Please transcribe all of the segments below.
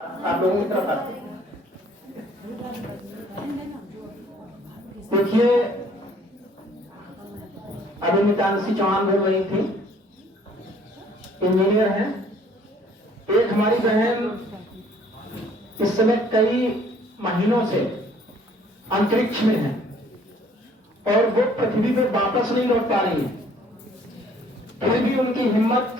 आप लोगों की तरफ आते हैं। देखिए, अभी मितांशी चौहान बोल रही थी, इंजीनियर हैं। एक हमारी बहन इस समय कई महीनों से अंतरिक्ष में है और वो पृथ्वी पे वापस नहीं लौट पा रही है। फिर भी उनकी हिम्मत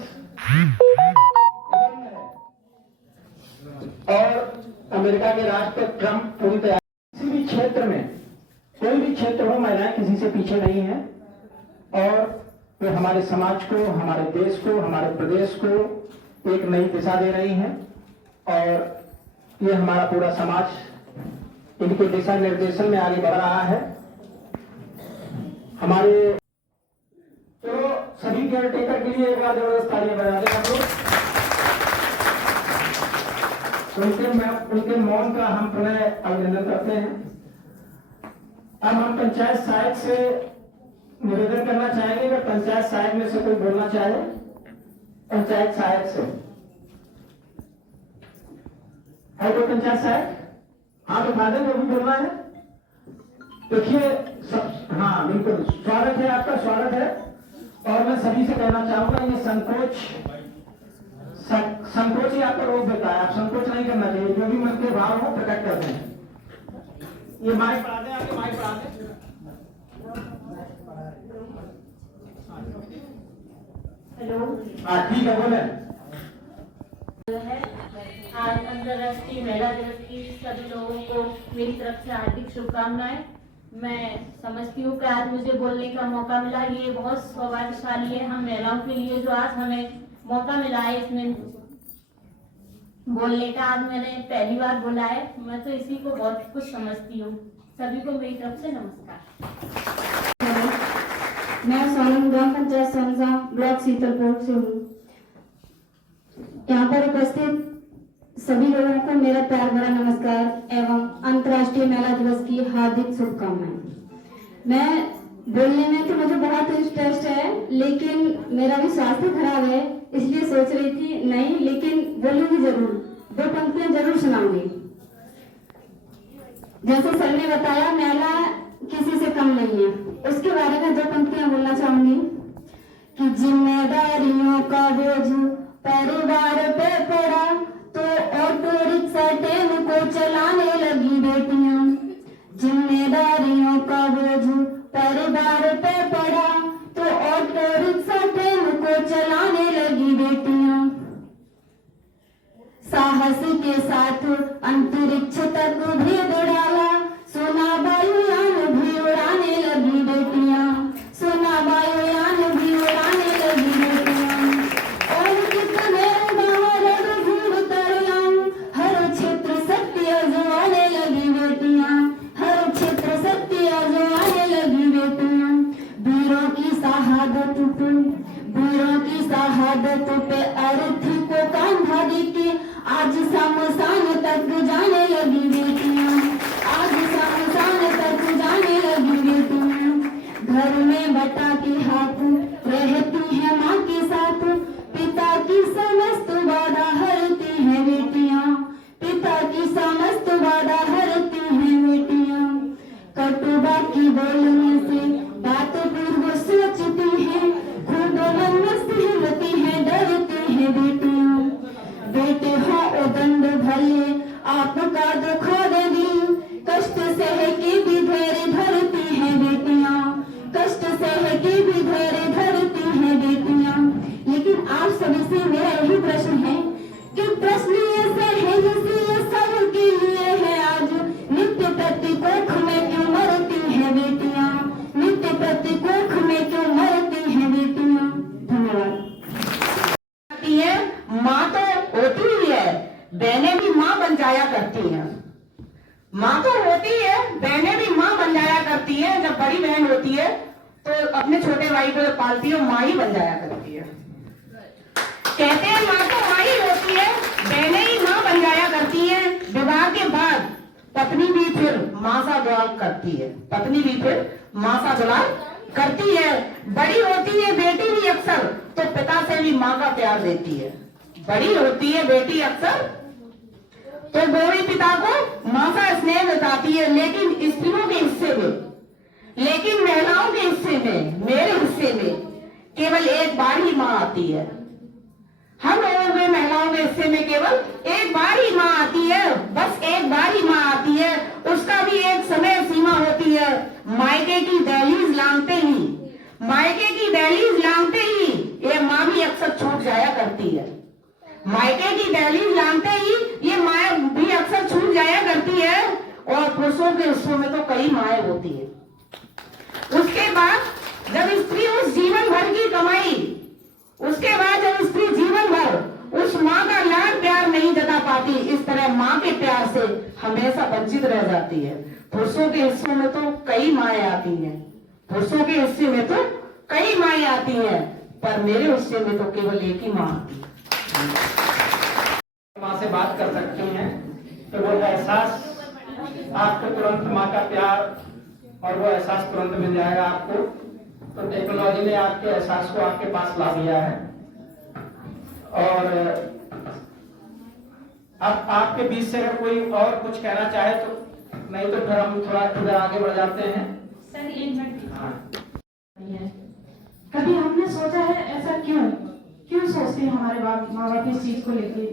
और अमेरिका के राष्ट्रपति ट्रंप पूरी तैयारी। किसी भी क्षेत्र में, कोई भी क्षेत्र हो, महिलाएं किसी से पीछे नहीं है और वे हमारे समाज को, हमारे देश को, हमारे प्रदेश को एक नई दिशा दे रही हैं और ये हमारा पूरा समाज इनके दिशा निर्देशन में आगे बढ़ रहा है। हमारे तो सभी केयर टेकर के लिए एक बार जबरदस्त तालियां बजा दें हम लोग। उनके मौन का हम पुनः अभिनंदन करते हैं। अब हम पंचायत सहायक से निवेदन करना चाहेंगे, अगर पंचायत सहायक में से कोई बोलना चाहे, पंचायत सहायक से है कोई पंचायत सहायक? हाँ, बता दें जो भी बोलना है। देखिए सब, हाँ बिल्कुल स्वागत है, आपका स्वागत है। और मैं सभी से कहना चाहूंगा, ये संकोच ही आपका रोक देता है। आप संकोच नहीं करना चाहिए, जो भी मन के भाव हो प्रकट करते हैं। ये माइक पढ़ा दें, आगे माइक पढ़ा दें। हेलो, ठीक है, बोले। आज अंतर्राष्ट्रीय महिला दिवस की सभी लोगों को मेरी तरफ से हार्दिक शुभकामनाएं। मैं समझती हूँ कि आज मुझे बोलने का मौका मिला, ये बहुत सौभाग्यशाली है हम महिलाओं के लिए, जो आज हमें मौका मिला है इसमें बोलने का। आज मैंने पहली बार बोला है, मैं तो इसी को बहुत कुछ समझती हूँ। सभी को मेरी तरफ से नमस्कार। मैं सोनम, ग्राम पंचायत सोनसा, ब्लॉक शीतलपुर से हूँ। यहाँ पर उपस्थित सभी लोगों को मेरा प्यार भरा नमस्कार एवं अंतर्राष्ट्रीय महिला दिवस की हार्दिक शुभकामनाएं। मैं बोलने में तो मुझे बहुत इंटरेस्ट है, लेकिन मेरा भी स्वास्थ्य खराब है, इसलिए सोच रही थी नहीं, लेकिन बोलूंगी जरूर, दो पंक्तियां जरूर सुनाऊंगी। जैसे सर ने बताया, महिला किसी से कम नहीं है, उसके बारे में दो पंक्तियां बोलना चाहूंगी कि जिम्मेदारियों का बोझ परिवार पे पड़ा तो ऑटो रिक्शा ट्रेन को चलाने लगी बेटियां। जिम्मेदारियों का बोझ परिवार पे पड़ा तो ऑटो रिक्शा ट्रेन को चलाने लगी बेटियां। साहस के साथ अंतरिक्ष तक भेद डाला, सोना वायुयान भी उड़ाने लगी बेटियां। सोना वायुयान भी उड़ाने लगी बेटियां। और कितने उदाहरण ढूंढ कर लाऊं, हर क्षेत्र सत्य आजमाने लगी बेटियां। हर क्षेत्र सत्य आजमाने लगी बेटियां। वीरों की शहादत पे अर्थी को कांधा देके आज शमशान तक जाने लगी बेटियां। आज शमशान तक जाने लगी बेटियां। घर में बटा के हाथ रहती है माँ के साथ, पिता की समस्त बाधा हरती है बेटियां। पिता की समस्त बाधा हरती है बेटियां। कटुबा की बोलने से बात पूर्व सोचती है, खुद मन में सहमती है, डरती है बेटियां। बेटे हो उदंड भले आपका दुखा देवी, कष्ट सह के भी धैर्य धरती है बेटियां। कष्ट सह के भी धैर्य धरती है बेटियां। लेकिन आप सभी से मेरा यही प्रश्न है कि प्रश्न ऐसा है जैसे ये सबके लिए है, आज नित्य प्रति कोख में क्यों मरती है बेटियां। नित्य प्रति कोख में क्यों मरती है बेटियां। धन्यवाद। माँ तो होती ही है, बहनें भी माँ बन जाया करती हैं। माँ तो होती है, बहनें भी माँ बन जाया करती हैं। जब बड़ी बहन होती है तो अपने छोटे भाई को पालती है, माँ ही बन जाया करती है। कहते हैं माँ तो माँ ही होती है, बहनें ही माँ बन जाया करती हैं। विवाह के बाद पत्नी भी फिर माँ सा दुलार करती है, पत्नी भी फिर माँ सा दुलार करती है। बड़ी होती है बेटी भी अक्सर तो पिता से भी माँ का प्यार देती है। बड़ी होती है बेटी अक्सर है, लेकिन स्त्रियों के हिस्से में, लेकिन महिलाओं के हिस्से में, मेरे हिस्से में केवल एक बार ही माँ आती है। हम लोगों के महिलाओं के हिस्से में केवल एक बार ही माँ आती है, बस एक बार ही माँ आती है। उसका भी एक समय सीमा होती है। मायके की दहलीज लांघते ही, मायके की दहलीज लांघते ही ये माँ भी अक्सर छूट जाया करती है। मायके की दहलीज लांघते ही ये माँ भी अक्सर छूट जाया करती है। और पुरुषों के हिस्सों में तो कई माएँ होती है। उसके बाद जब स्त्री उस जीवन भर की कमाई, उसके बाद जब स्त्री जीवन भर उस माँ का लाड प्यार नहीं जता पाती, इस तरह माँ के प्यार से हमेशा वंचित रह जाती है। पुरुषों के हिस्सों में तो कई माएँ आती हैं, पुरुषों के हिस्से में तो कई माएँ आती हैं, पर मेरे हिस्से में तो केवल एक ही माँ आती है। माँ से बात कर सकती हैं तो वो एहसास आपको तुरंत माँ का प्यार और वो एहसास तुरंत मिल जाएगा आपको। तो टेक्नोलॉजी ने आपके एहसास को आपके पास ला दिया है। और अब आपके बीच से अगर कोई और कुछ कहना चाहे तो, नहीं तो फिर हम थोड़ा इधर आगे बढ़ जाते हैं। कभी हमने सोचा है ऐसा क्यों सोचते हैं हमारे माँ बाप इस चीज को लेके?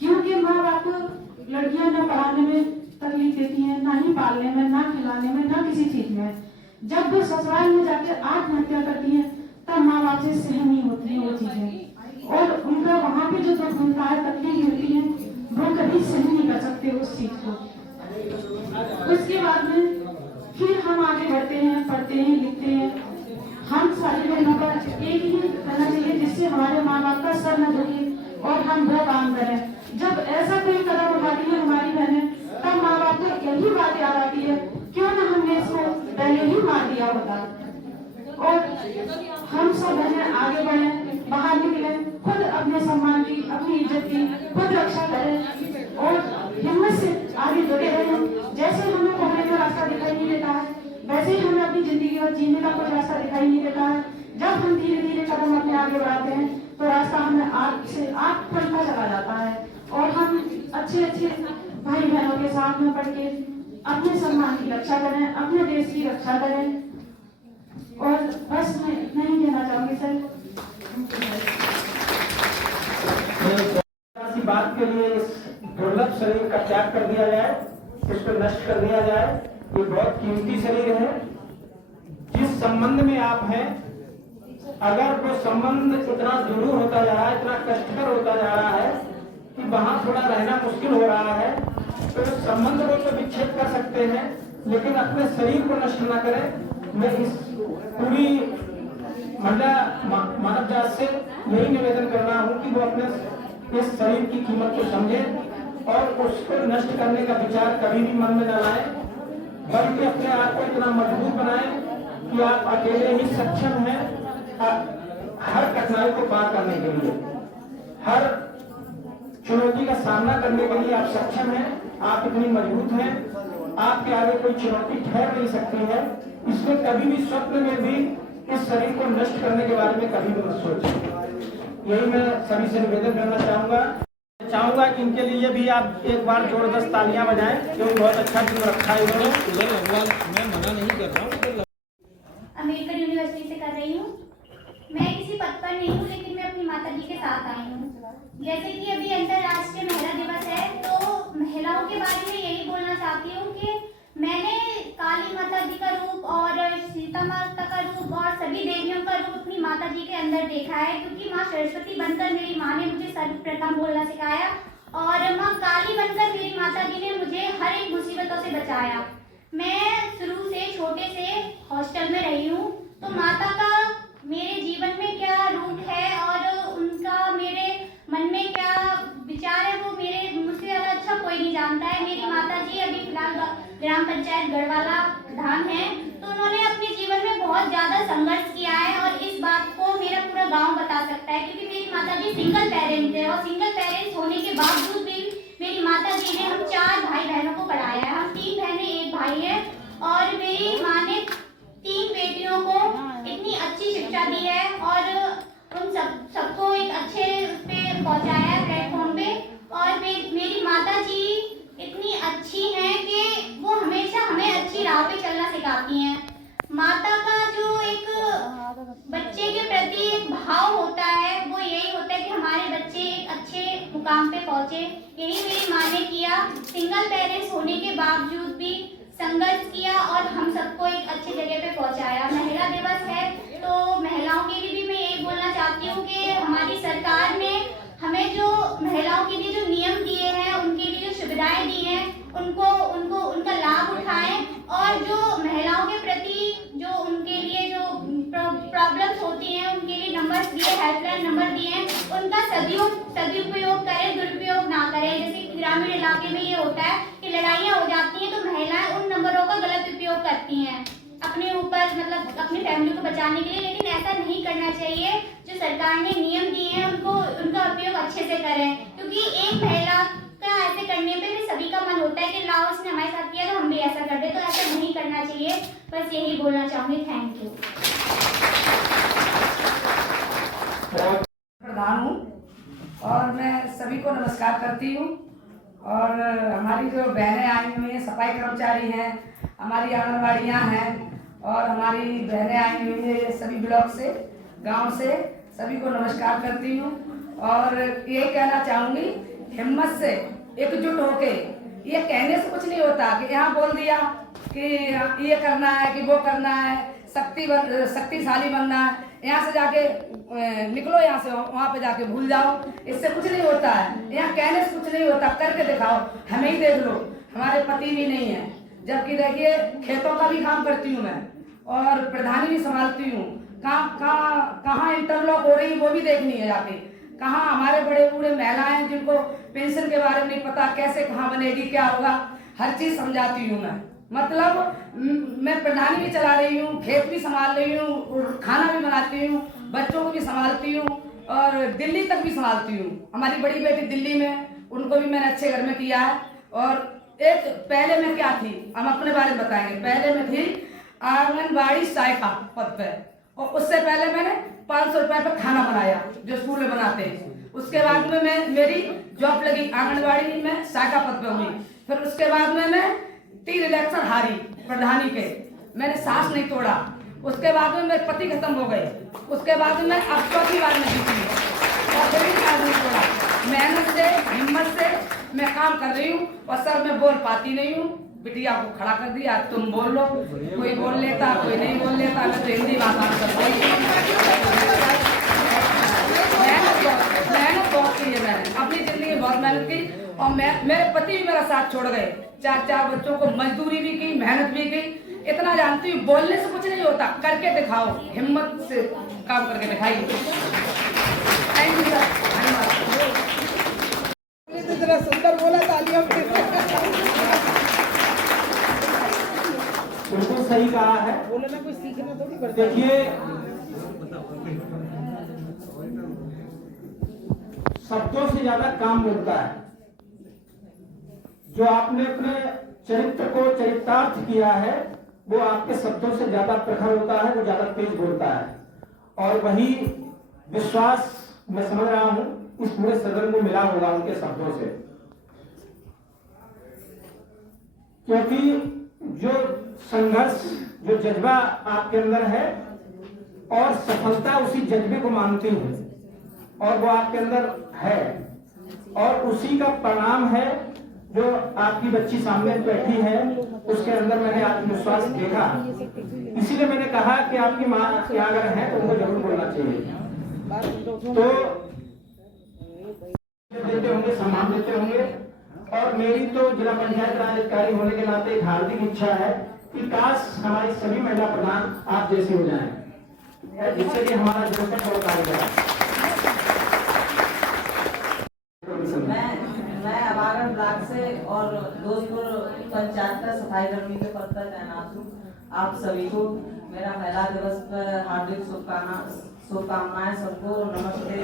क्योंकि माँ बाप को लड़कियां न पढ़ाने में तकलीफ देती हैं, ना ही पालने में, ना खिलाने में, ना किसी चीज में। जब वो ससुराल में जाकर आत्महत्या करती हैं तब माँ बाप से सहन नहीं होती है वो चीजें, और उनका वहाँ पे जो दुख मिलता है, तकलीफ मिलती है, वो कभी सहन नहीं कर सकते उस चीज को। उसके बाद में फिर हम आगे बढ़ते हैं, पढ़ते हैं, लिखते हैं। हम सारी बहनों का एक ही करना चाहिए जिससे हमारे माँ बाप का सर न झुके और हम वो काम करें। जब ऐसा कोई कदम उठाती है हमारी बहनें, तब माँ बाप को यही बात याद आती है, क्यों ना हमने इसको पहले ही मार दिया होता। और हम सब बहनें आगे बढ़े, बाहर निकले, खुद अपने सम्मान की, अपनी इज्जत की खुद रक्षा करें और हिम्मत से आगे जुड़े रहें। जैसे हमें पढ़ने का रास्ता दिखाई नहीं देता है, वैसे ही हमें अपनी जिंदगी और जीने का कोई रास्ता दिखाई नहीं देता है। जब हम धीरे धीरे कदम अपने आगे बढ़ाते हैं तो रास्ता हमें आग से आग बढ़ता चला जाता है और हम अच्छे भाई बहनों के साथ में बढ़ के अपने सम्मान की रक्षा करें, अपने देश की रक्षा करें। और बस मैं इतना ही कहना चाहूंगी सर। ऐसी बात के लिए इस दुर्लभ शरीर का त्याग कर दिया जाए, इसको नष्ट कर दिया जाए। ये बहुत कीमती शरीर है। जिस संबंध में आप हैं, अगर वो संबंध इतना दुरूह होता जा रहा है, इतना कष्टकर होता जा रहा है कि वहां थोड़ा रहना मुश्किल हो रहा है, तो उस संबंध को तो विच्छेद कर सकते हैं, लेकिन अपने शरीर को नष्ट न करें। मैं इस पूरी मानव जात से यही निवेदन कर रहा हूँ कि वो अपने इस शरीर की कीमत को समझे और उसको नष्ट करने का विचार कभी भी मन में न लाए, बल्कि अपने आप को इतना मजबूत बनाएं कि आप अकेले ही सक्षम हैं हर कठिनाई को पार करने के लिए, हर चुनौती का सामना करने के लिए आप सक्षम हैं। आप इतनी मजबूत हैं, आपके आगे कोई चुनौती ठहर नहीं सकती है। इसलिए कभी भी स्वप्न में भी इस शरीर को नष्ट करने के बारे में कभी भी मत सोचें। यही मैं सभी से निवेदन करना चाहूंगा कि इनके लिए भी आप एक बार जोरदार तालियां बजाएं, क्योंकि बहुत अच्छा चुन रखा है इन्होंने। मैं मना नहीं कर रहा हूँ। अमेरिकन यूनिवर्सिटी से कर रही हूँ। मैं किसी पद पर नहीं हूँ, लेकिन मैं अपनी माता जी के साथ आई हूँ। जैसे कि अभी अंतर्राष्ट्रीय महिला दिवस है, तो महिलाओं के बारे में यही बोलना चाहती हूँ कि मैंने काली माता जी का रूप और सीता माता का रूप और सभी देवियों का रूप अपनी माता जी के अंदर देखा है, क्योंकि माँ सरस्वती बनकर मेरी माँ ने मुझे सर्वप्रथम बोलना सिखाया और माँ काली बनकर मेरी माता जी ने मुझे हर एक मुसीबतों से बचाया। मैं शुरू से छोटे से हॉस्टल में रही हूँ, तो माता का मेरे जीवन में क्या रूप है और उनका मेरे मन में क्या विचार है, वो मुझसे ज़्यादा अच्छा कोई नहीं जानता है। मेरी माता जी अभी फिलहाल ग्राम पंचायत गढ़वाला प्रधान है, तो उन्होंने अपने जीवन में बहुत ज़्यादा संघर्ष किया है और इस बात को मेरा पूरा गांव बता सकता है, क्योंकि मेरी माता जी सिंगल पेरेंट है और सिंगल पेरेंट्स होने के बावजूद भी मेरी माता जी ने हम 4 भाई बहनों को पढ़ाया है। हम 3 बहनें 1 भाई है और मेरी माँ ने 3 बेटियों को इतनी अच्छी शिक्षा दी है और उन सबको एक अच्छे पे पहुंचाया है प्लेटफॉर्म पे। और मेरी माता जी इतनी अच्छी हैं कि वो हमें उन्होंने किया। सिंगल पेरेंट्स होने के बावजूद भी संघर्ष किया और हम सबको एक अच्छी जगह पे पहुंचाया। महिला दिवस है तो महिलाओं के लिए भी मैं यही बोलना चाहती हूँ कि हमारी सरकार ने हमें जो महिलाओं के लिए जो नियम दिए हैं, उनके लिए जो सुविधाएं दी हैं, उनका लाभ उठाएं और जो महिलाओं के प्रति जो उनके लिए जो प्रॉब्लम्स होती हैं, उनके लिए नंबर्स दिए, हेल्पलाइन नंबर दिए हैं, उनका सदुपयोग करें, दुरुपयोग ना करें। जैसे कि ग्रामीण इलाके में ये होता है कि लड़ाइयाँ हो जाती हैं तो महिलाएं उन नंबरों का गलत उपयोग करती हैं अपने ऊपर, मतलब अपनी फैमिली को बचाने के लिए, लेकिन ऐसा नहीं करना चाहिए। जो सरकार ने नियम दिए हैं उनका उपयोग अच्छे से करें, क्योंकि एक महिला का ऐसे करने पे भी सभी का मन होता है कि लाओ उसने हमारे साथ किया तो हम भी ऐसा कर दे, तो ऐसा नहीं करना चाहिए। बस यही बोलना चाहूंगी। Thank you. प्रधान हूँ और मैं सभी को नमस्कार करती हूँ। और हमारी जो बहनें आई हुई हैं, सफाई कर्मचारी हैं, हमारी आंगनबाड़ियाँ हैं और हमारी बहनें आई हुई हैं सभी ब्लॉक से, गांव से, सभी को नमस्कार करती हूँ। और ये कहना चाहूँगी, हिम्मत से एकजुट होके, ये कहने से कुछ नहीं होता कि यहाँ बोल दिया कि ये करना है कि वो करना है, शक्तिशाली बनना है, यहाँ से जाके निकलो, यहाँ से वहाँ पे जाके भूल जाओ, इससे कुछ नहीं होता है। यहाँ कहने से कुछ नहीं होता, करके दिखाओ। हमें ही देख लो, हमारे पति भी नहीं है, जबकि देखिए खेतों का भी काम करती हूँ मैं और प्रधानी भी संभालती हूँ। कहाँ इंटरलॉक हो रही है वो भी देखनी है जाके। कहाँ हमारे बड़े बूढ़े महिलाएं जिनको पेंशन के बारे में नहीं पता, कैसे कहाँ बनेगी, क्या होगा, हर चीज समझाती हूँ मैं। मतलब मैं प्रधानी भी चला रही हूँ, खेत भी संभाल रही हूँ, खाना भी बनाती हूँ, बच्चों को भी संभालती हूँ और दिल्ली तक भी संभालती हूँ। हमारी बड़ी बेटी दिल्ली में, उनको भी मैंने अच्छे घर में किया है। और एक पहले मैं क्या थी, हम अपने बारे में बताएंगे। पहले मैं थी आंगनबाड़ी सहायिका पद पे, और उससे पहले मैंने 500 रुपए पर खाना बनाया जो स्कूल में बनाते हैं। उसके बाद में मेरी जॉब लगी आंगनबाड़ी में, सहायिका पद पे हुई। फिर उसके बाद में मैं 3 इलेक्शन हारी प्रधानी के, मैंने सांस नहीं तोड़ा। उसके बाद में मेरे पति खत्म हो गए। उसके बाद में अब चौथी बार में जीती और फिर भी सांस नहीं तोड़ा। मेहनत से, हिम्मत से मैं काम कर रही हूँ। और सर मैं बोल पाती नहीं हूँ, बिटिया को खड़ा कर दिया, तुम बोल लो। कोई बोल लेता, कोई नहीं बोल लेता। मैं तो हिंदी भाषा में बोलती हूँ। मेहनत बहुत की है मैंने, अपनी जिंदगी में बहुत मेहनत की। और मेरे पति भी मेरा साथ छोड़ गए, 4 बच्चों को मजदूरी भी की, मेहनत भी की। इतना जानती हूँ, बोलने से कुछ नहीं होता, करके दिखाओ, हिम्मत से काम करके दिखाइए। थैंक यू सर, धन्यवाद। इतना सुंदर बोला, तालियां। बिल्कुल सही कहा है। बोलना कुछ सीखना थोड़ी पड़ता है। देखिए, शब्दों से ज्यादा काम बोलता है। जो आपने अपने चरित्र को चरितार्थ किया है, वो आपके शब्दों से ज्यादा प्रखर होता है, वो ज्यादा तेज बोलता है। और वही विश्वास मैं समझ रहा हूं इस पूरे सदन को मिला होगा उनके शब्दों से, क्योंकि जो संघर्ष, जो जज्बा आपके अंदर है और सफलता उसी जज्बे को मानती है और वो आपके अंदर है, और उसी का परिणाम है जो आपकी बच्ची सामने बैठी है, उसके अंदर मैंने आत्मविश्वास देखा। इसीलिए मैंने कहा कि आपकी माँ यहाँ अगर है तो उनको जरूर बोलना चाहिए। तो देते होंगे, सम्मान देते होंगे। और मेरी तो जिला पंचायत राज अधिकारी होने के नाते एक हार्दिक इच्छा है कि काश हमारी सभी महिला प्रधान आप जैसे हो जाएं, जिससे कि हमारा जनपद बहुत आगे जाए। मैं अवागढ़ ब्लॉक से और दोस्तपुर पंचायत का सफाई कर्मी के पद पर तैनात हूँ। आप सभी को मेरा महिला दिवस पर हार्दिक शुभकामनाएं, सबको नमस्ते।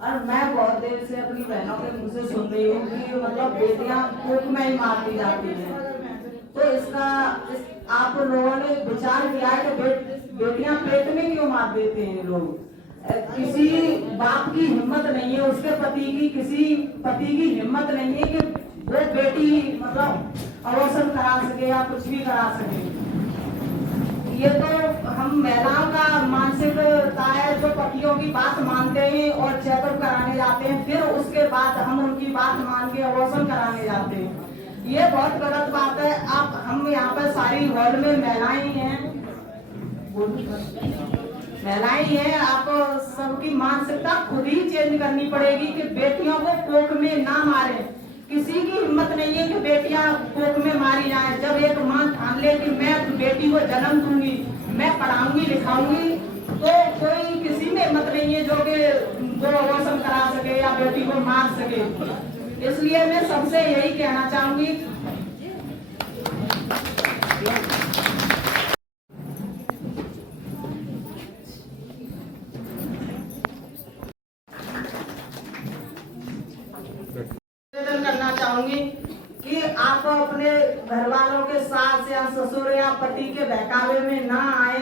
और मैं बहुत देर से अपनी बहनों के मुंह से सुन रही हूँ कि मतलब बेटियां कोख में ही मार दी जाती हैं। तो इसका आप लोगों ने विचार किया है कि बेटियां पेट में क्यों मार देते हैं लोग? किसी बाप की हिम्मत नहीं है, उसके किसी पति की हिम्मत नहीं है कि वो बेटी मतलब अवसर करा सके या कुछ भी करा सके। ये तो हम महिलाओं का मानसिकता है, जो पतियों की बात मानते हैं और चेकअप कराने जाते हैं, फिर उसके बाद हम उनकी बात मान के अबॉर्शन कराने जाते हैं। ये बहुत गलत बात है। आप हम यहाँ पर सारी वर्ल्ड में महिलाएं हैं, आप सबकी मानसिकता खुद ही चेंज करनी पड़ेगी कि बेटियों को कोख में ना मारे। किसी की हिम्मत नहीं है कि बेटियां कोख में मारी जाएं। जब एक मां ठान ले कि मैं अपनी बेटी को जन्म दूंगी, मैं पढ़ाऊंगी लिखाऊंगी, तो कोई किसी में हिम्मत नहीं है जो अबॉर्शन करा सके या बेटी को मार सके। इसलिए मैं सबसे यही कहना चाहूंगी, करना चाहूंगी कि आप अपने घर वालों के सास या ससुर या पति के बहकावे में ना आए।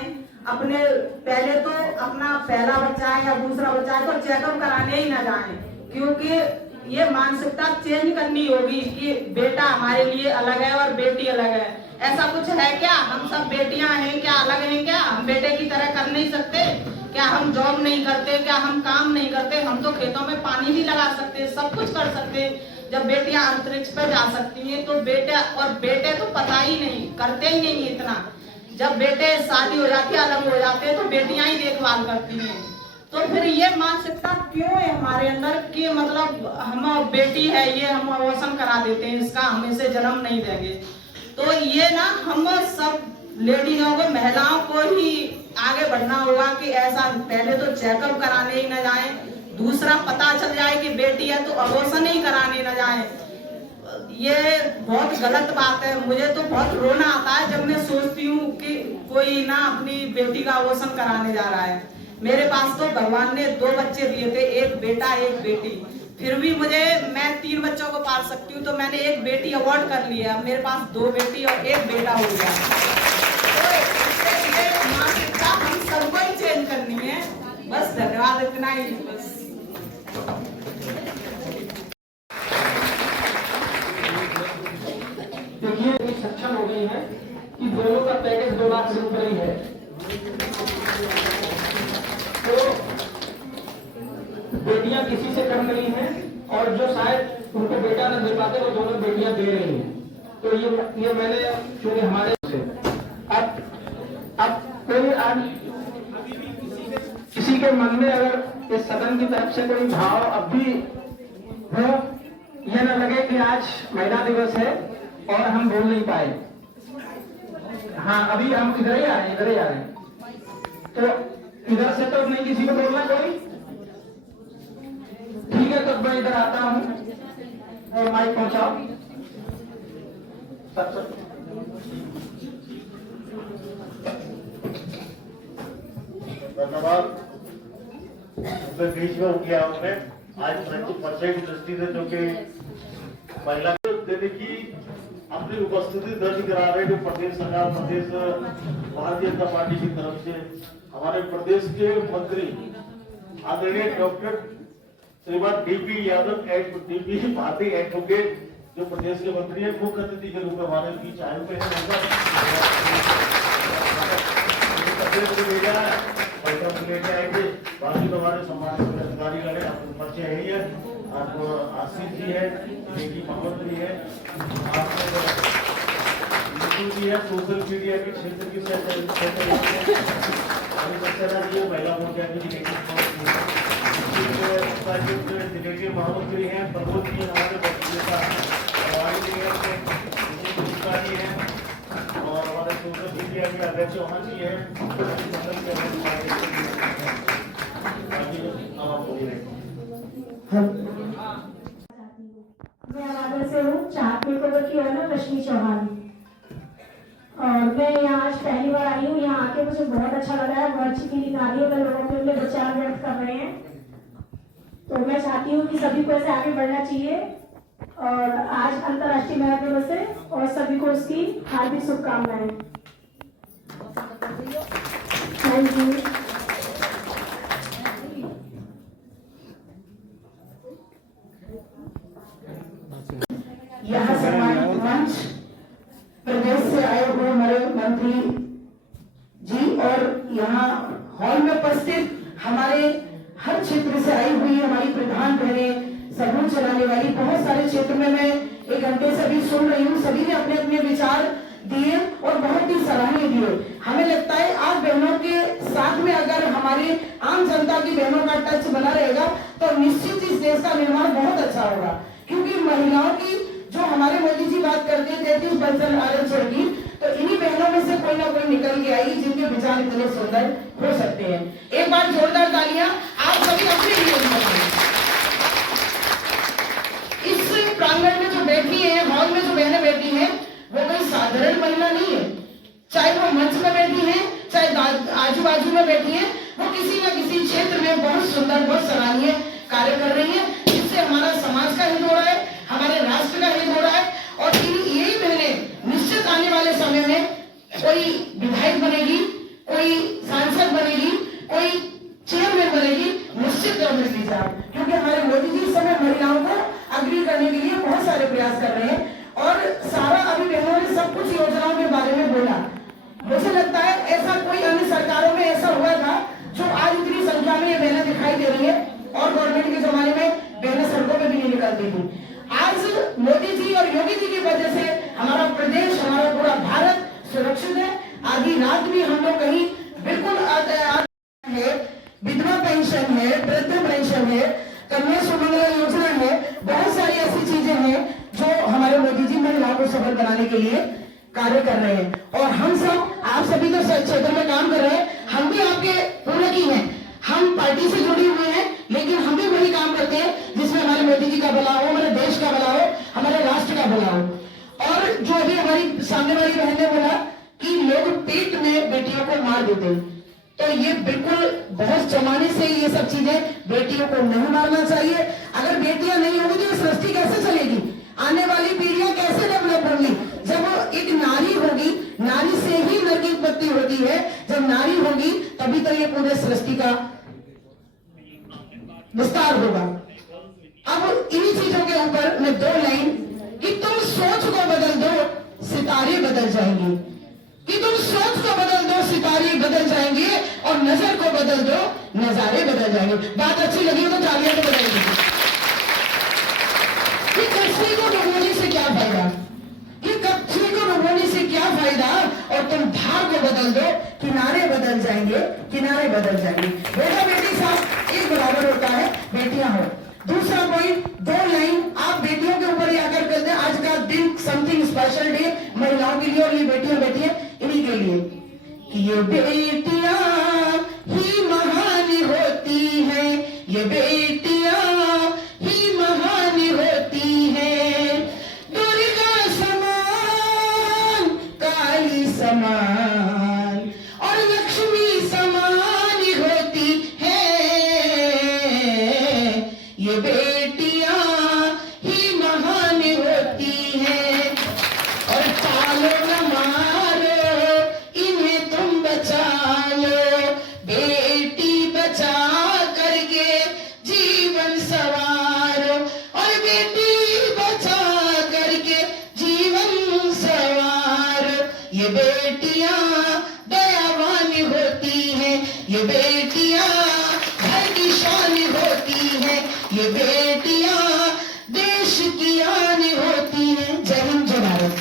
अपने पहले तो अपना पहला बच्चा है या दूसरा बच्चा है तो चेकअप कराने ही ना जाएं, क्योंकि ये मानसिकता चेंज करनी होगी कि बेटा हमारे लिए अलग है और बेटी अलग है। ऐसा कुछ है क्या? हम सब बेटियां हैं क्या? अलग हैं क्या? हम बेटे की तरह कर नहीं सकते क्या? हम जॉब नहीं करते क्या? हम काम नहीं करते? हम तो खेतों में पानी भी लगा सकते, सब कुछ कर सकते। जब बेटियां अंतरिक्ष पर जा सकती हैं तो बेटे तो पता ही नहीं, करते ही नहीं इतना। जब बेटे शादी हो जाती है, अलग हो जाते हैं, तो बेटियां ही देखभाल करती हैं। तो फिर ये मानसिकता क्यों है हमारे अंदर कि मतलब हम बेटी है ये हम अबॉर्शन करा देते हैं, इसका हम इसे जन्म नहीं देंगे। तो ये ना हम सब लेडीजों को, महिलाओं को ही आगे बढ़ना होगा कि ऐसा पहले तो चेकअप कराने ही न जाए, दूसरा पता चल जाए कि बेटी है तो अबॉर्शन ही कराने न जाए। ये बहुत गलत बात है। मुझे तो बहुत रोना आता है जब मैं सोचती हूँ कि कोई ना अपनी बेटी का अबॉर्शन कराने जा रहा है। मेरे पास तो भगवान ने 2 बच्चे दिए थे, एक बेटा एक बेटी, फिर भी मैं 3 बच्चों को पाल सकती हूँ, तो मैंने एक बेटी अवॉर्ड कर लिया। मेरे पास 2 बेटी और 1 बेटा हो गया। तो ये मानसिकता हम सबको ही चेंज करनी है। बस धन्यवाद, इतना ही। बस देखिए इतनी सक्षम हो गई है कि दोनों का पैकेज 2 लाख से ऊपर ही है। तो बेटियां किसी से कम नहीं है, और जो शायद उनको बेटा न दे पाते वो दोनों बेटियां दे रही हैं। तो ये मैंने चूंकि हमारे से अब कोई आज किसी के मन में अगर इस सदन की तरफ से कोई भाव अब भी हो, यह न लगे कि आज महिला दिवस है और हम बोल नहीं पाए। हाँ, अभी हम इधर ही आ रहे हैं, तो इधर से तो नहीं किसी को बोलना कोई, ठीक है? तो मैं इधर आता हूँ और माइक पहुंचाओ। धन्यवाद। मैं बीच में हो गया हूँ। मैं आज परिचय की दृष्टि से जो कि महिला को देने की अपनी उपस्थिति दर्ज करा रहे जो प्रदेश सरकार, प्रदेश भारतीय जनता पार्टी की तरफ से हमारे प्रदेश के मंत्री आदरणीय डॉक्टर श्रीमान डीपी यादव, डीपी भारतीय एडवोकेट जो प्रदेश के मंत्री है, मुख्य अतिथि के रूप में हमारे बीच आए हुए हैं। लेके आएंगे, बाकी तो हमारे सम्मानित अधिकारी लगे, आपको परिचय है ही है। आपको आशीष जी है, बेटी मोहम्मद भी है, भी है, सोशल मीडिया के क्षेत्र की महिला मोर्चा की जिले मोहम्मद भी है, प्रमोद जी हमारे है, और हमारे सोशल मीडिया के अध्यक्ष चौहान जी है। मैं आगरा से हूँ, चाहती की है ना रश्मि चौहान, और मैं यहाँ आज पहली बार आई हूँ। यहाँ आके मुझे बहुत अच्छा लगा है, बहुत अच्छी फीलिंग आ रही है। मैं लोगों के अपने विचार व्यक्त कर रहे हैं, तो मैं चाहती हूँ कि सभी को ऐसे आगे बढ़ना चाहिए। और आज अंतर्राष्ट्रीय महिला दिवस है और सभी को उसकी हार्दिक शुभकामनाएं। Thank you. यहाँ सम्मानित मंच प्रदेश से आए हुए हमारे मंत्री जी और यहाँ हॉल में उपस्थित हमारे हर क्षेत्र से आई हुई हमारी प्रधान बहनें, समूह चलाने वाली, बहुत सारे क्षेत्र में मैं 1 घंटे से अभी सुन रही हूँ, सभी ने अपने अपने विचार दिए और बहुत ही सराहनीय दिए। हमें लगता है आज बहनों के साथ में अगर हमारी आम जनता की बहनों का टच बना रहेगा तो निश्चित इस देश का निर्माण बहुत अच्छा होगा, क्योंकि महिलाओं की जो हमारे मोदी जी बात करते थे 33% आरक्षण की, तो इन्हीं बहनों में से कोई ना कोई निकल के आई जिनके विचार इतने सुंदर हो सकते हैं। एक बार जोरदार तालियां आप सभी अपने लिए बजाएं। इस प्रांगण में जो बैठी है, हॉल में जो बहनें बैठी हैं, वो कोई साधारण महिला नहीं है। चाहे वो मंच में बैठी है, चाहे आजू बाजू में बैठी है, वो किसी न किसी क्षेत्र में बहुत सुंदर, बहुत सराहनीय कार्य कर रही है, जिससे हमारा समाज का हित हो रहा है, हमारे राष्ट्र का हित हो रहा है। और यही बहनें निश्चित आने वाले समय में कोई विधायक बनेगी, कोई सांसद बनेगी, कोई चेयरमैन बनेगी, निश्चित गवर्नमेंट लीजिए, क्योंकि हमारे मोदी जी इस समय महिलाओं को अग्री करने के लिए बहुत सारे प्रयास कर रहे हैं। और सारा अभी बहनों ने सब कुछ योजनाओं के बारे में बोला। मुझे लगता है ऐसा कोई अन्य सरकारों में ऐसा हुआ था जो आज इतनी संख्या में ये बहनें दिखाई दे रही है, और गवर्नमेंट के जमाने में बहनें सड़कों पे भी नहीं निकलती थी। आज मोदी जी और योगी जी की वजह से हमारा प्रदेश, हमारा पूरा भारत सुरक्षित है। आधी रात भी हम लोग कहीं बिल्कुल है, विधवा पेंशन है, वृद्ध पेंशन है, कन्या सुमंगला योजना है, बहुत सारी ऐसी चीजें हैं जो हमारे मोदी जी महिलाओं को सफल बनाने के लिए कार्य कर रहे हैं। और हम सब, आप सभी तो क्षेत्र में काम कर रहे हैं, हम भी आपके पूरक ही हैं। हम पार्टी से जुड़े हुए हैं, लेकिन हम भी वही काम करते हैं जिसमें हमारे मोदी जी का भला हो, हमारे देश का भला हो, हमारे राष्ट्र का भला हो। और जो अभी हमारी सामने वाली बहन ने बोला कि लोग पेट में बेटियों को मार देते हैं, तो ये बिल्कुल बहुत जमाने से ये सब चीजें, बेटियों को नहीं मारना चाहिए। अगर बेटियां नहीं होंगी तो सृष्टि कैसे चलेगी, आने वाली पीढ़ियां कैसे डेवलप होंगी? जब एक नारी होगी, नारी से ही नर की उत्पत्ति होती है, जब नारी होगी तभी तो ये पूरे सृष्टि का विस्तार होगा। अब इन्हीं चीजों के ऊपर मैं 2 लाइन, कि तुम सोच को बदल दो, सितारे बदल जाएंगे, कि तुम सोच को बदल दो, सितारे बदल जाएंगे, और नजर को बदल दो, नजारे बदल जाएंगे। बात अच्छी लगी तो तालियां तो बजाएंगे। कि कच्चे को डुबोने से क्या फायदा, कि कच्चे को डुबोने से क्या फायदा, और तुम धार को बदल दो, किनारे बदल जाएंगे, किनारे बदल जाएंगे। बेटा बेटी साथ एक बराबर होता है, बेटियां हो। दूसरा पॉइंट, 2 लाइन आप बेटियों के ऊपर ही आकर करते हैं। आज का दिन समथिंग स्पेशल डे महिलाओं के लिए, और ये बेटियां बैठी है इन्हीं के लिए, कि ये बेटियां ही महान होती हैं, ये बेटियां ही महान होती हैं, दुर्गा समान, काली समान, और लक्ष्मी समान होती है, ये बेटियां ही महान होती हैं। और पालो न मारो इन्हें, तुम बचा लो, बेटी बचा करके जीवन सवारो, और बेटी बचा करके जीवन सवारो। ये बेटियां दयावान होती हैं, ये बेटियां घर की शान होती हैं, ये बेटियां देश की आन होती हैं। जय हिंद, जय भारत।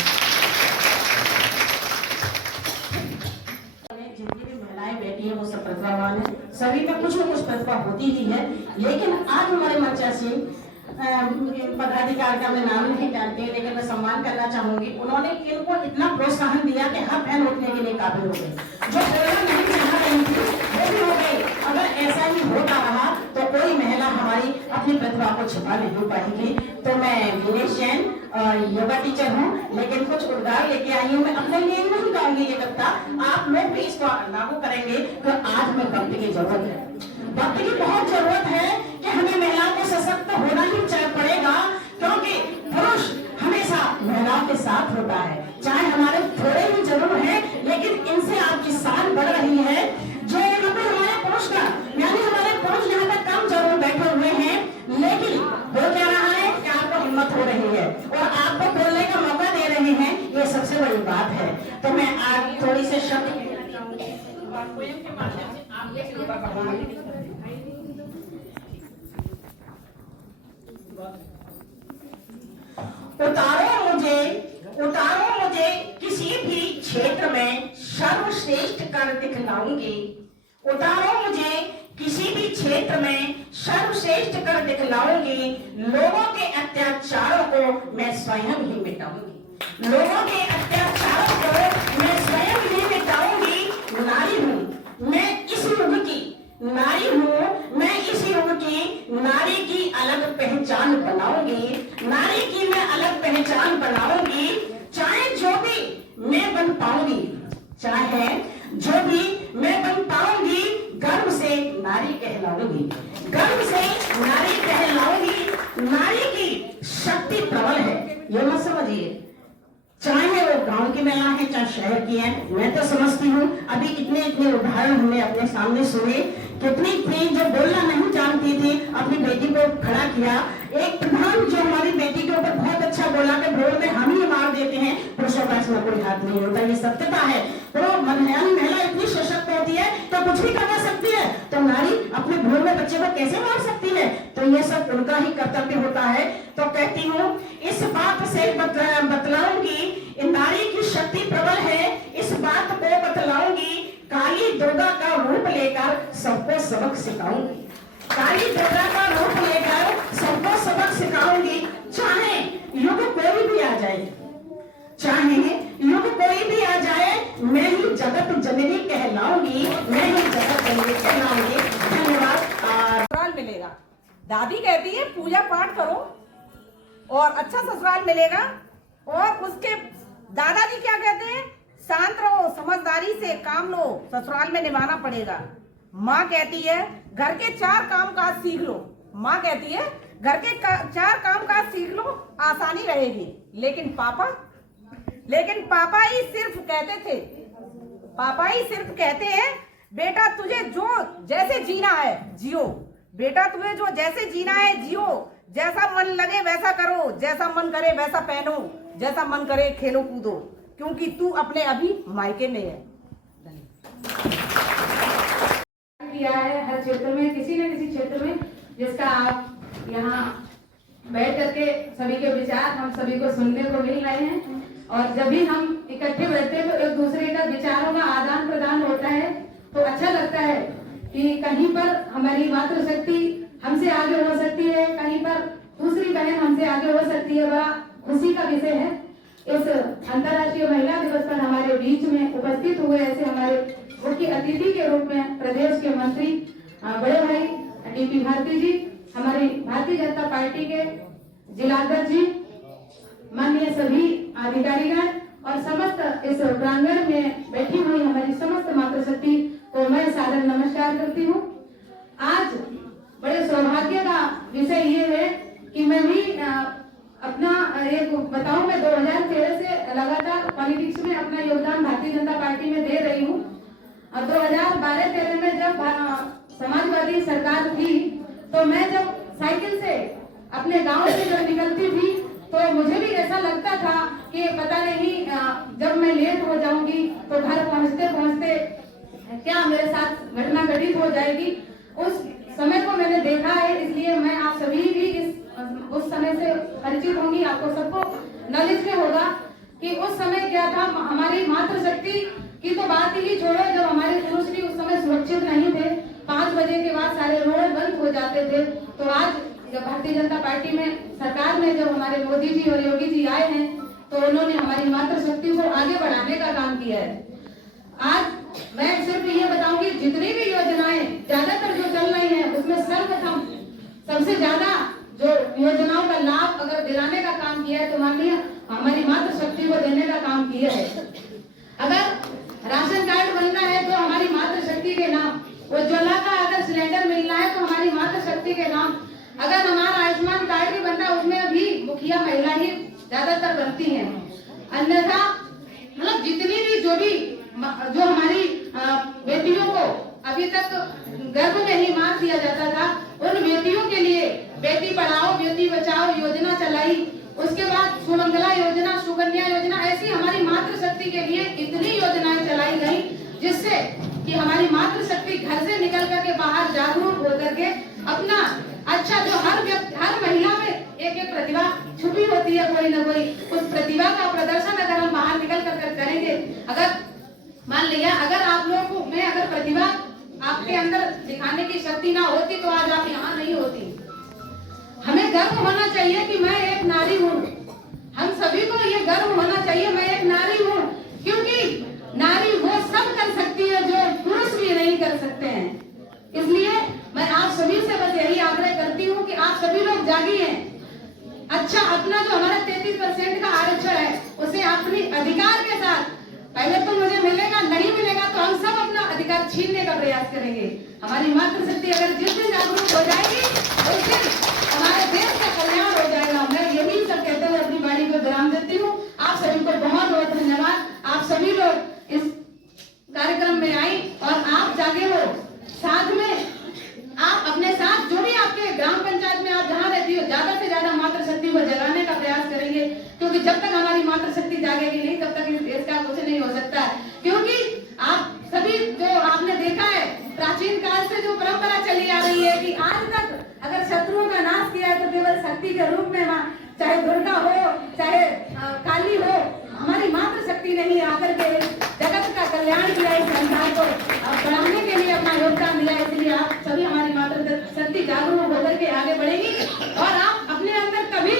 जितनी भी महिलाएं बैठी हैं वो सब प्रतिभावान है, सभी में कुछ न कुछ प्रतिभा होती ही है। लेकिन आज हमारे मंचासीन पदाधिकारी का मैं नाम नहीं जानती, लेकिन मैं सम्मान करना चाहूंगी। उन्होंने इनको इतना प्रोत्साहन दिया कि हर बहन उठने के लिए काबिल हो गई, जो बोलना नहीं चाह रही थी वो भी हो गई। अगर ऐसा ही होता रहा तो कोई महिला हमारी अपनी प्रतिभा को छिपा नहीं पाएगी। तो मैं विनेश जैन योगा टीचर हूँ, लेकिन कुछ उद्गार लेके आई हूँ। मैं अपने लिए नहीं कहूंगी ये कविता, आप लोग भी इसको लागू करेंगे। तो आज हमें वक्त की जरूरत है, वक्त की बहुत जरूरत है कि हमें महिलाओं को सशक्त होना ही पड़ेगा, क्योंकि पुरुष हमेशा महिलाओं के साथ होता है। चाहे हमारे थोड़े ही जरूर हैं, लेकिन इनसे आपकी शान बढ़ रही है। जो यहाँ पे हमारे पुरुष का, यानी हमारे पुरुष यहाँ पे कम जरूर बैठे हुए हैं, लेकिन वो कह रहा है कि आपको हिम्मत हो रही है और आपको बोलने का मौका दे रहे हैं, ये सबसे बड़ी बात है। तो मैं आज थोड़ी से शब्द पोएम के माध्यम से आप ये बढ़ाएंगे। उतारो मुझे किसी भी क्षेत्र में सर्वश्रेष्ठ कर दिखलाऊंगी। उतारो मुझे किसी भी क्षेत्र में सर्वश्रेष्ठ कर दिखलाऊंगी। लोगों के अत्याचारों को मैं स्वयं ही मिटाऊंगी। लोगों के अत्याचारों को मैं स्वयं ही मिटाऊंगी। नारी हूँ मैं इस युग की, नारी हूँ मैं इस युग की, नारी की अलग पहचान बनाऊंगी। नारी की मैं अलग पहचान बनाऊंगी। चाहे जो भी मैं बन पाऊंगी, चाहे जो भी मैं बन पाऊंगी, गर्व से नारी कहलाऊंगी। गर्व से नारी कहलाऊंगी। नारी की शक्ति प्रबल है, ये मत समझिए। चाहे वो गांव की महिला है चाहे शहर की है। मैं तो समझती हूँ अभी इतने इतने उदाहरण हमने अपने सामने सुने। कितनी थी जो बोलना नहीं जानती थी, अपनी बेटी को खड़ा किया। एक प्रधान जो हमारी बेटी के ऊपर बहुत अच्छा बोला कि भ्रूण में हम ही मार देते हैं, पुरुषों का इसमें कोई हाथ नहीं होता। ये सत्यता है। तो महिला इतनी सशक्त होती है तो कुछ भी करवा सकती है, तो नारी अपने भ्रूण में बच्चे को कैसे मार सकती है? तो ये सब उनका ही कर्तव्य होता है। तो कहती हूँ इस बात से बतलाऊंगी, नारी की शक्ति प्रबल है, इस बात को बतलाऊंगी। काली दुर्गा का रूप लेकर सबको सबक सिखाऊंगी। काली दुर्गा का रूप लेकर सबको सबक सिखाऊंगी। चाहे युग कोई भी आ जाए, चाहे युग कोई भी आ जाए, मैं ही जगत जननी कहलाऊंगी। मैं ही जगत जननी कहलाऊंगी। धन्यवाद। ससुराल मिलेगा। दादी कहती है पूजा पाठ करो और अच्छा ससुराल मिलेगा। और उसके दादाजी क्या कहते हैं? शांत रहो, समझदारी से काम लो, ससुराल में निभाना पड़ेगा। माँ कहती है घर के 4 काम काज सीख लो। माँ कहती है घर के 4 काम काज सीख लो, आसानी रहेगी। लेकिन पापा ही सिर्फ कहते थे, पापा ही सिर्फ कहते हैं बेटा तुझे जो जैसे जीना है जियो। बेटा तुम्हें जो जैसे जीना है जियो। जैसा मन लगे वैसा करो, जैसा मन करे वैसा पहनो, जैसा मन करे खेलो कूदो, क्योंकि तू अपने अभी मायके में है। किया है हर क्षेत्र में, किसी न किसी क्षेत्र में, जिसका आप यहाँ बैठ करके सभी के विचार हम सभी को सुनने को मिल रहे हैं। और जब भी हम इकट्ठे बैठते हैं तो एक दूसरे का विचारों का आदान प्रदान होता है, तो अच्छा लगता है कि कहीं पर हमारी मातृशक्ति हमसे आगे हो सकती है, कहीं पर दूसरी बहन हमसे आगे हो सकती है। बड़ा खुशी का विषय है। इस अंतर्राष्ट्रीय महिला दिवस पर हमारे बीच में उपस्थित हुए ऐसे हमारे मुख्य अतिथि के रूप में प्रदेश के मंत्री बड़े भाई डीपी भारती जी, हमारी भारतीय जनता पार्टी के जिलाध्यक्ष जी, माननीय सभी अधिकारीगण और समस्त इस प्रांगण में बैठी हुई हमारी समस्त मातृशक्ति को मैं सादर नमस्कार करती हूँ। आज बड़े सौभाग्य का विषय ये है कि मैं भी अपना एक बताऊं, मैं 2013 से लगातार पॉलिटिक्स में अपना योगदान भारतीय जनता पार्टी में दे रही हूँ। और 2012-13 में जब समाजवादी सरकार थी, तो मैं जब साइकिल से अपने गांव से जब निकलती थी तो मुझे भी ऐसा लगता था कि पता नहीं जब मैं लेट हो जाऊंगी तो घर पहुंचते पहुंचते क्या मेरे साथ घटना घटित हो जाएगी। उस समय को मैंने देखा है, इसलिए मैं आप सभी भी उस समय से परिचित होंगी। आपको सबको नॉलेज में होगा कि उस समय क्या था। हमारी मातृशक्ति की तो बात ही छोड़ो, जब हमारे पुरुष भी उस समय सुरक्षित नहीं थे, 5 बजे के बाद सारे रोड बंद हो जाते थे। तो आज जब भारतीय जनता पार्टी में सरकार में जब हमारे मोदी जी और योगी जी आए हैं, तो उन्होंने हमारी मातृशक्ति को आगे बढ़ाने का काम किया है। आज मैं सिर्फ ये बताऊंगी, जितनी भी योजनाएं ज्यादातर जो चल रही हैं, उसमें सर्वप्रथम सबसे ज्यादा जो योजनाओं का लाभ अगर दिलाने का काम किया है तो माननीय हमारी मातृशक्ति को देने का काम किया है। अगर राशन कार्ड बनना है तो हमारी मातृशक्ति के नाम, उज्ज्वला का अगर सिलेंडर मिलना है तो हमारी मातृशक्ति के नाम, अगर हमारा आयुष्मान कार्ड भी बनना है उसमें भी मुखिया महिला ही ज्यादातर बनती है। अन्यथा मतलब जितनी भी जो हमारी बेटियों को अभी तक गर्भ में ही मार दिया जाता था, उन बेटियों के लिए बेटी पढ़ाओ बेटी बचाओ योजना चलाई। उसके बाद सुमंगला योजना, सुकन्या योजना, ऐसी हमारी मातृशक्ति के लिए इतनी योजनाएं चलाई गई जिससे कि हमारी मातृशक्ति घर से निकल करके बाहर जागरूक होकर के अपना अच्छा जो हर महिला में एक एक प्रतिभा छुपी होती है कोई ना कोई, उस प्रतिभा का प्रदर्शन अगर हम बाहर निकल कर करेंगे, अगर मान लिया अगर आप लोगों में अगर प्रतिभा आपके अंदर दिखाने की शक्ति ना होती तो आज आप यहाँ नहीं होती। हमें गर्व होना चाहिए कि मैं एक नारी हूँ, हम सभी को ये गर्व होना चाहिए मैं एक नारी हूँ, क्योंकि नारी वो सब कर सकती है जो पुरुष भी नहीं कर सकते हैं। इसलिए मैं आप सभी से बस यही आग्रह करती हूँ कि आप सभी लोग जागिए। अच्छा, अपना जो हमारा 33% का आरक्षण है उसे अपनी अधिकार के साथ, पहले तो मुझे मिलेगा नहीं मिलेगा तो हम सब अपना अधिकार छीनने का प्रयास करेंगे। हमारी मातृशक्ति अगर जिस दिन जागरूक हो जाएगी उस दिन हमारे देश का कल्याण हो जाएगा। मैं यही सब कहते हुए अपनी वाणी को विराम देती हूँ। आप सभी को बहुत बहुत धन्यवाद। आप सभी लोग इस कार्यक्रम में आई और आप जागे हो, साथ में आप अपने साथ जो भी आपके ग्राम पंचायत में आप जहाँ रहती हो ज्यादा से ज्यादा मातृशक्ति को जगाने का प्रयास करेंगे, क्योंकि जब तक हमारी मातृशक्ति जागेगी नहीं तब तक इस देश का कुछ नहीं हो सकता है। क्योंकि आप सभी जो आपने देखा है प्राचीन काल से जो परंपरा चली आ रही है कि आज तक अगर शत्रुओं का नाश किया है तो केवल शक्ति के रूप में, चाहे दुर्गा हो चाहे काली हो, हमारी मातृशक्ति नहीं आकर के जगत का कल्याण किया, इस संसार को बढ़ाने के लिए अपना योगदान दिया। इसलिए आप सभी हमारी मातृशक्ति जागरूक होकर के आगे बढ़ेगी और आप अपने अंदर कभी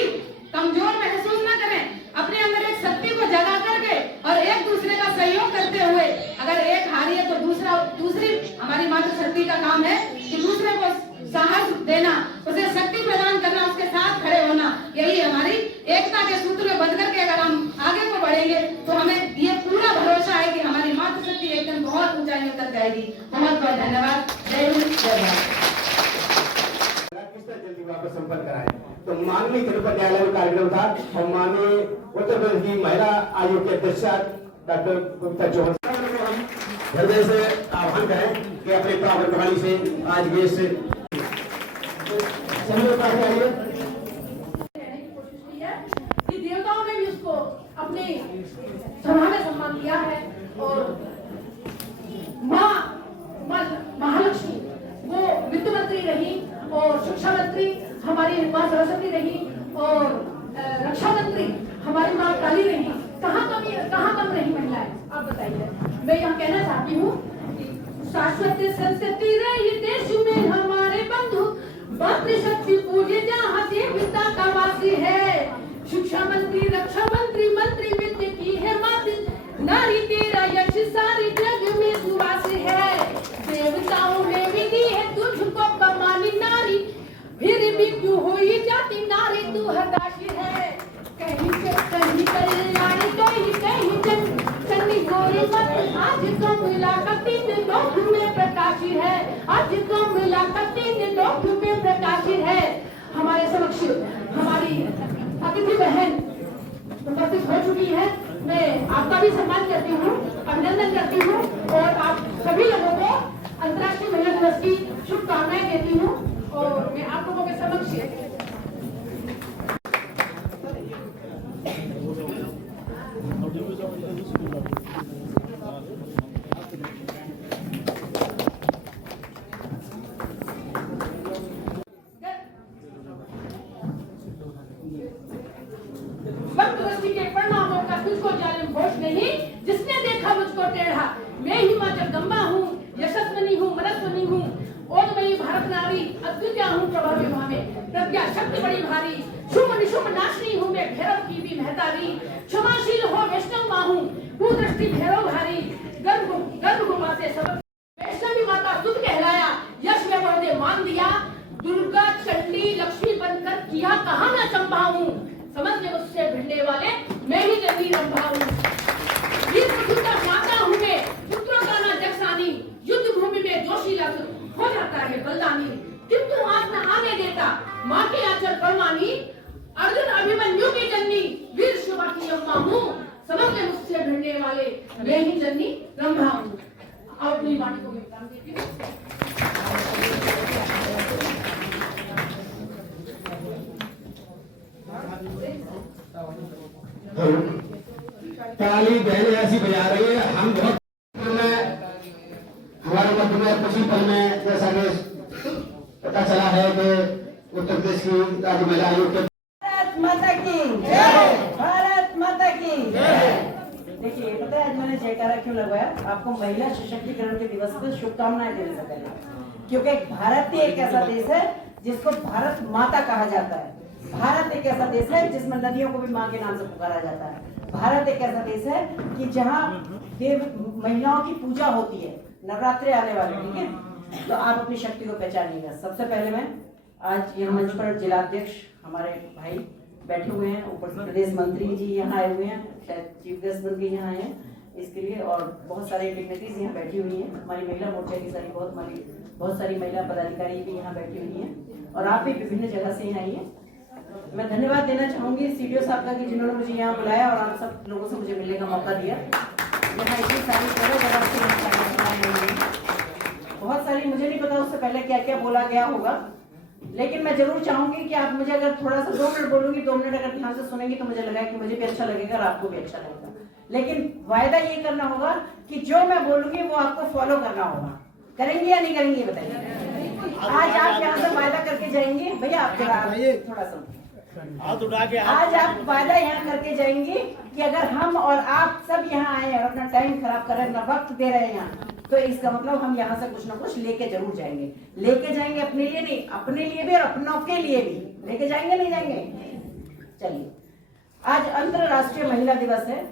कमजोर महसूस न करें, अपने अंदर एक शक्ति को जगा करके और एक दूसरे का सहयोग करते हुए, अगर एक हारी है तो दूसरी हमारी मातृशक्ति का काम है कि दूसरे को साहस देना, उसे शक्ति प्रदान करना, उसके साथ खड़े होना। यही हमारी एकता के सूत्र में बंध करके अगर हम आगे को बढ़ेंगे तो हमें ये पूरा भरोसा है कि हमारी मातृशक्ति एक दिन बहुत ऊंचाइयों तक जाएगी। बहुत बहुत धन्यवाद। जय हिंद, जय भारत। जल्दी वापस संपर्क कराएं। तो माननीय तिरुपति न्यायालय में कार्यक्रम था और माननीय उत्तर प्रदेश की महिला आयोग के अध्यक्ष डॉक्टर कविता चौहान हृदय से आह्वान करें कि अपने प्राप्त प्रणाली से आज ये से कि देवताओं ने भी उसको अपने सभा में सम्मान दिया है और माँ महालक्ष्मी वो वित्त मंत्री रही और शिक्षा मंत्री हमारी माँ सरस्वती रही और रक्षा मंत्री हमारी माँ काली रही। कहाँ कम रही महिलाएं, आप बताइए। मैं यहाँ कहना चाहती हूँ शाश्वत संस्कृति रही देश में हमारे बंधु, मातृशक्ति पूजे जहाँ देवता का वासी है। शिक्षा मंत्री रक्षा मंत्री मंत्री विद्या की है मातृ, नारी तेरा यश सारी जग में सुवासी है। देवताओं ने भी दी है तुझको कमानी नारी, फिर भी क्यों हुई जाती नारी तू हताशी है। कहीं से कहीं कल्याणी कहीं चन्नी गोरी मत, आज तो मिला तीन लोक में प्रकाशी है, आज तो मिला तीन लोक में प्रकाशी है। हमारे समक्ष हमारी अतिथि बहन उपस्थित हो चुकी है। मैं आपका भी सम्मान करती हूँ, अभिनंदन करती हूँ और आप सभी लोगों को अंतर्राष्ट्रीय महिला दिवस की शुभकामनाएं देती हूँ। और मैं आप लोगों के समक्ष दृष्टि के परिणामों का तुझको जालिम होश नहीं, जिसने देखा मुझको टेढ़ा। मैं ही माँ जगदम्बा हूँ, यशस्विनी हूँ, मनस्विनी हूँ, ओदमयी भारत नारी, अद्वितीय हूँ प्रभा विभा में, प्रज्ञा शक्ति बड़ी भारी, शुभ निशुभ नाशनी हूँ मैं, भैरव की भी महतारी, क्षमाशील हो वैष्णव माँ हूँ, कुदृष्टि भैरव भारी, गर्भ गुमा से सब वैष्णवी माता सुध कहलाया, यश में बड़े मान दिया, दुर्गा चंडी लक्ष्मी बनकर किया कहाँ न चंपा हूँ, समझ में मुझसे भिड़ने वाले मैं ही जल्दी रंभा हूँ। वीर पुरुष का माता हूँ मैं, पुत्रों का ना जगसानी, युद्ध भूमि में जोशीला हो जाता है बलिदानी, किंतु आज न आने देता माँ के आंचल परवानी, अर्जुन अभिमन्यु की जननी, वीर शिवा की अम्मा हूँ, समझ में मुझसे भिड़ने वाले मैं ही जननी रंभा हूँ। अपनी वाणी को विराम देती हूँ। ताली बहनें ऐसी बजा रही है, हम बहुत हमारे मध्य में कुछ ही पल में जैसा कि पता चला है कि उत्तर प्रदेश की राज्य महिला आयोग के भारत माता की जय, भारत माता की जय। देखिए पता है आज मैंने जयकारा क्यों लगवाया? आपको महिला सशक्तिकरण के दिवस पर शुभकामनाएं देने से पहले, क्योंकि भारत ही एक ऐसा देश है जिसको भारत माता कहा जाता है। भारत एक ऐसा देश है जिसमें नदियों को भी माँ के नाम से पुकारा जाता है। भारत एक ऐसा देश है कि जहाँ महिलाओं की पूजा होती है। नवरात्रे आने वाले, ठीक है, तो आप अपनी शक्ति को पहचानिएगा। सबसे पहले मैं आज यहाँ मंच पर जिलाध्यक्ष हमारे भाई बैठे हुए हैं, ऊपर से प्रदेश मंत्री जी यहाँ आए हुए हैं, शायद चीफ गेस्ट बन के यहाँ आए हैं इसके लिए, और बहुत सारे डिग्निटीज यहाँ बैठी हुई हैं। हमारी महिला मोर्चा की बहुत सारी महिला पदाधिकारी भी यहाँ बैठी हुई हैं, और आप भी विभिन्न जगह से यहाँ आई हैं। मैं धन्यवाद देना चाहूंगी सीडीओ साहब का कि जिन्होंने मुझे यहाँ बुलाया और आप सब लोगों से मुझे मिलने का मौका दिया। यहाँ इतनी सारी जगह से बहुत सारी, मुझे नहीं पता उससे पहले क्या क्या बोला गया होगा, लेकिन मैं जरूर चाहूंगी कि आप मुझे अगर थोड़ा सा 2 मिनट बोलूंगी, 2 मिनट अगर ध्यान से सुनेंगे तो मुझे लगा कि मुझे भी अच्छा लगेगा और आपको भी अच्छा लगेगा। लेकिन वायदा ये करना होगा कि जो मैं बोलूंगी वो आपको फॉलो करना होगा। करेंगे या नहीं करेंगे बताइए। आज आप यहाँ से वायदा करके जाएंगे भैया, आप थोड़ा सा आज आप वायदा यहाँ करके जाएंगे कि अगर हम और आप सब यहाँ आए और अपना टाइम खराब कर रहे हैं, अपना वक्त दे रहे हैं यहाँ, तो इसका मतलब हम यहाँ से कुछ ना कुछ लेके जरूर जाएंगे। लेके जाएंगे अपने लिए नहीं, अपने लिए भी और अपनों के लिए भी लेके जाएंगे, नहीं जाएंगे। चलिए, आज अंतर्राष्ट्रीय महिला दिवस है,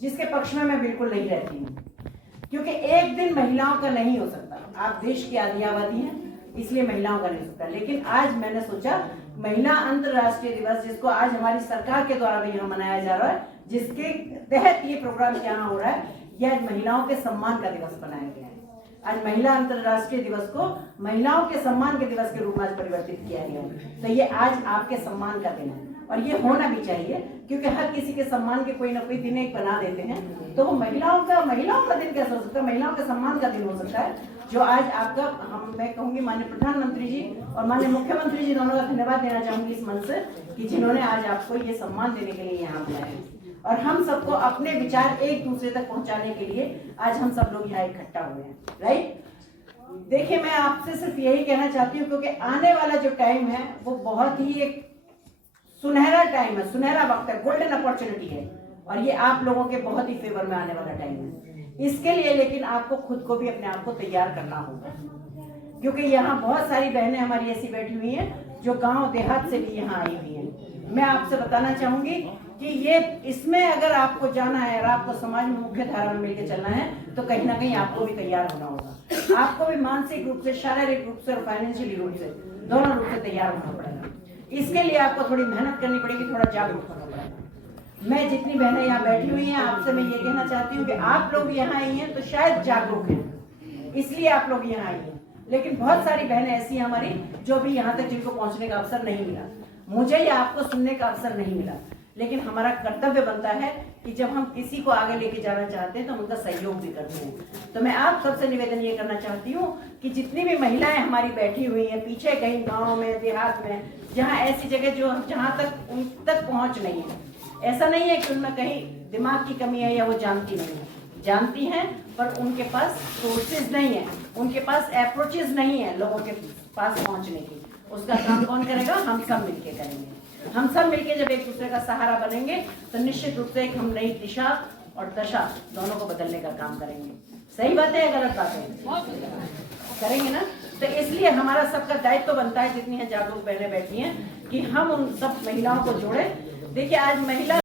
जिसके पक्ष में मैं बिल्कुल नहीं रहती हूँ, क्योंकि एक दिन महिलाओं का नहीं हो सकता। आप देश की आदिवासी हैं, इसलिए महिलाओं का नहीं हो सकता। लेकिन आज मैंने सोचा महिला अंतर्राष्ट्रीय दिवस, जिसको आज हमारी सरकार के द्वारा भी यहाँ मनाया जा रहा है, जिसके तहत ये प्रोग्राम यहाँ हो रहा है, यह महिलाओं के सम्मान का दिवस बनाया गया है। आज महिला अंतर्राष्ट्रीय दिवस को महिलाओं के सम्मान के दिवस के रूप में आज परिवर्तित किया गया है। तो ये आज आपके सम्मान का दिन है, और ये होना भी चाहिए, क्योंकि हर किसी के सम्मान के कोई ना कोई दिन एक बना देते हैं। तो वो महिलाओं का दिन कैसे हो सकता है? महिलाओं के सम्मान का दिन हो सकता है, जो आज आपका मैं कहूंगी माननीय प्रधानमंत्री जी और माननीय मुख्यमंत्री जी दोनों का धन्यवाद देना चाहूंगी इस मंच से, कि जिन्होंने आज आपको ये सम्मान देने के लिए यहाँ बुलाया और हम सबको अपने विचार एक दूसरे तक पहुंचाने के लिए आज हम सब लोग यहाँ इकट्ठा हुए हैं। राइट, देखिए मैं आपसे सिर्फ यही कहना चाहती हूँ, क्योंकि आने वाला जो टाइम है वो बहुत ही एक सुनहरा टाइम है, सुनहरा वक्त है, गोल्डन अपॉर्चुनिटी है, और ये आप लोगों के बहुत ही फेवर में आने वाला टाइम है। इसके लिए लेकिन आपको खुद को भी अपने आप को तैयार करना होगा, क्योंकि यहाँ बहुत सारी बहनें हमारी ऐसी बैठी हुई हैं जो गांव देहात से भी यहाँ आई हुई हैं। मैं आपसे बताना चाहूंगी कि ये इसमें अगर आपको जाना है और आपको समाज में मुख्य धारा में मिलकर चलना है, तो कहीं ना कहीं आपको भी तैयार होना होगा। आपको भी मानसिक रूप से, शारीरिक रूप से और फाइनेंशियली रूप से, दोनों रूप से तैयार होना पड़ेगा। इसके लिए आपको थोड़ी मेहनत करनी पड़ेगी, थोड़ा जागरूक होना पड़ेगा। मैं जितनी बहनें यहाँ बैठी हुई हैं, आपसे मैं ये कहना चाहती हूँ कि आप लोग यहाँ आई हैं तो शायद जागरूक हैं, इसलिए आप लोग यहाँ आई हैं। लेकिन बहुत सारी बहनें ऐसी हैं हमारी जो भी यहाँ तक जिनको पहुँचने का अवसर नहीं मिला, मुझे या आपको सुनने का अवसर नहीं मिला। लेकिन हमारा कर्तव्य बनता है कि जब हम किसी को आगे लेके जाना चाहते हैं तो उनका सहयोग भी करते हैं। तो मैं आप सबसे निवेदन ये करना चाहती हूँ कि जितनी भी महिलाएं हमारी बैठी हुई हैं पीछे कहीं गाँव में, देहात में, जहाँ ऐसी जगह जो जहाँ तक उन तक पहुँच नहीं है, ऐसा नहीं है कि उनमें कहीं दिमाग की कमी है या वो जानती नहीं है, जानती हैं, पर उनके पास सोर्सेज नहीं है, उनके पास अप्रोचेज नहीं है लोगों के पास पहुंचने की। उसका काम कौन करेगा? हम सब मिलके करेंगे। हम सब मिलके जब एक दूसरे का सहारा बनेंगे तो निश्चित रूप से एक हम नई दिशा और दशा दोनों को बदलने का काम करेंगे। सही बात है या गलत बात है? करेंगे ना? तो इसलिए हमारा सबका दायित्व तो बनता है, जितनी है जागरूक बहनें बैठी हैं, कि हम उन सब महिलाओं को जोड़े। देखिए आज महिला,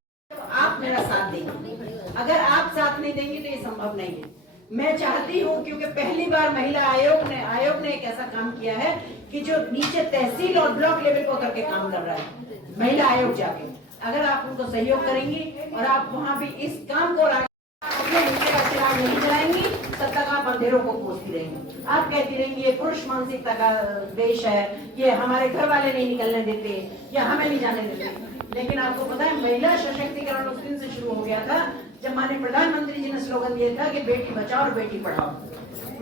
आप मेरा साथ देंगे, अगर आप साथ नहीं देंगे तो ये संभव नहीं है। मैं चाहती हूँ, क्योंकि पहली बार महिला आयोग ने एक ऐसा काम किया है कि जो नीचे तहसील और ब्लॉक लेवल को करके काम कर रहा है महिला आयोग जाके। अगर आप उनको सहयोग करेंगी और आप वहाँ भी इस काम को चिराग नहीं जलाएंगी, तब तक आप अंधेरों को खोजती रहेंगी। आप कहती रहेंगी ये पुरुष मानसिकता का देश है, ये हमारे घर वाले नहीं निकलने देते या हमें नहीं जाने देते। लेकिन आपको पता है महिला सशक्तिकरण उस दिन से शुरू हो गया था जब माननीय प्रधानमंत्री जी ने स्लोगन दिया था कि बेटी बचाओ और बेटी पढ़ाओ।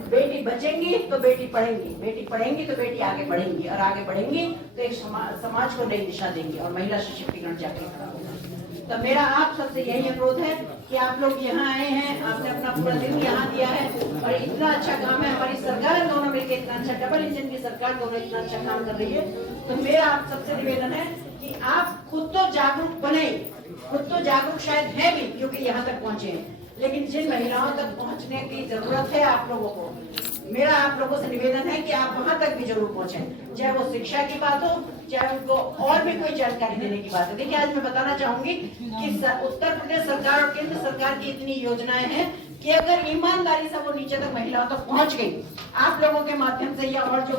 बेटी बचेंगी तो बेटी पढ़ेंगी, बेटी पढ़ेंगी तो बेटी आगे बढ़ेंगी, और आगे बढ़ेंगी तो एक समाज को नई दिशा देंगी और महिला सशक्तिकरण जाके खड़ा होगा। तो मेरा आप सबसे यही अनुरोध है कि आप लोग यहाँ आए हैं, आपने अपना पूरा दिन यहाँ दिया है और इतना अच्छा काम है, हमारी सरकार दोनों मिलकर इतना अच्छा, डबल इंजन की सरकार दोनों इतना अच्छा काम कर रही है। तो मेरा आप सबसे निवेदन है कि आप खुद तो जागरूक बने, खुद तो जागरूक शायद है भी क्योंकि यहाँ तक पहुँचे हैं, लेकिन जिन महिलाओं तक पहुँचने की जरूरत है आप लोगों को, मेरा आप लोगों से निवेदन है कि आप वहां तक भी जरूर पहुंचें, चाहे वो शिक्षा की बात हो, चाहे उनको और भी कोई जानकारी देने की बात है। देखिए आज मैं बताना चाहूंगी कि उत्तर प्रदेश सरकार और केंद्र सरकार की इतनी योजनाएं हैं कि अगर ईमानदारी से वो नीचे तक महिलाओं तक पहुंच गई, आप लोगों के माध्यम से या और जो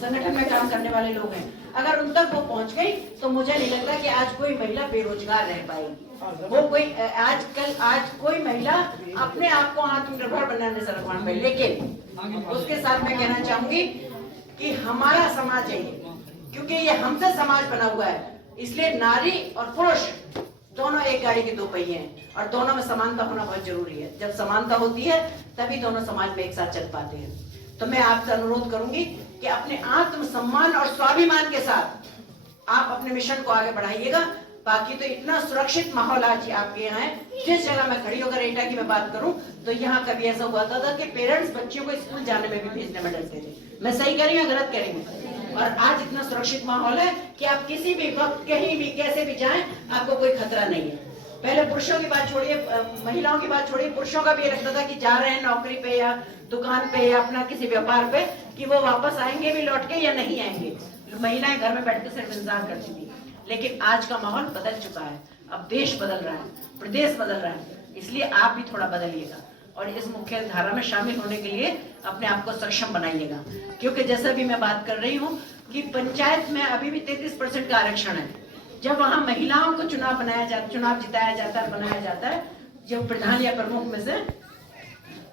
संगठन में काम करने वाले लोग हैं, अगर उन तक वो पहुंच गई तो मुझे नहीं लगता कि आज कोई महिला बेरोजगार रह पाएगी। वो कोई आज कोई महिला अपने आप को आत्मनिर्भर बनाने से रखवा पाए। लेकिन उसके साथ मैं कहना चाहूंगी कि हमारा समाज है ये, क्योंकि ये हमसे समाज बना हुआ है, इसलिए नारी और पुरुष दोनों एक गाड़ी के दो पहिए हैं और दोनों में समानता होना बहुत जरूरी है। जब समानता होती है तभी दोनों समाज में एक साथ चल पाते हैं। तो मैं आपसे अनुरोध करूंगी कि अपने आत्मसम्मान और स्वाभिमान के साथ आप अपने मिशन को आगे बढ़ाइएगा। बाकी तो इतना सुरक्षित माहौल आज आपके यहाँ है। जिस जगह मैं खड़ी होकर एटा की मैं बात करूं तो यहाँ कभी ऐसा हुआ था कि पेरेंट्स बच्चियों को स्कूल जाने में भी भेजने में डरते थे। मैं सही कह रही हूँ, गलत कह रही हूँ? और आज इतना सुरक्षित माहौल है कि आप किसी भी वक्त कहीं भी कैसे भी जाएं आपको कोई खतरा नहीं है। पहले पुरुषों की बात छोड़िए, महिलाओं की बात छोड़िए, पुरुषों का भी ये लगता था कि जा रहे हैं नौकरी पे या दुकान पे या अपना किसी व्यापार पे कि वो वापस आएंगे भी लौट के या नहीं आएंगे। महिलाएं घर में बैठ के सिर्फ इंतजार करती थी। लेकिन आज का माहौल बदल चुका है, अब देश बदल रहा है, प्रदेश बदल रहा है, इसलिए आप भी थोड़ा बदलिएगा और इस मुख्य धारा में शामिल होने के लिए अपने आप को सक्षम बनाइएगा। क्योंकि जैसा भी मैं बात कर रही हूँ कि पंचायत में अभी भी 33% का आरक्षण है। जब वहां महिलाओं को चुनाव जिताया जाता है, बनाया जाता है जो प्रधान या प्रमुख में से,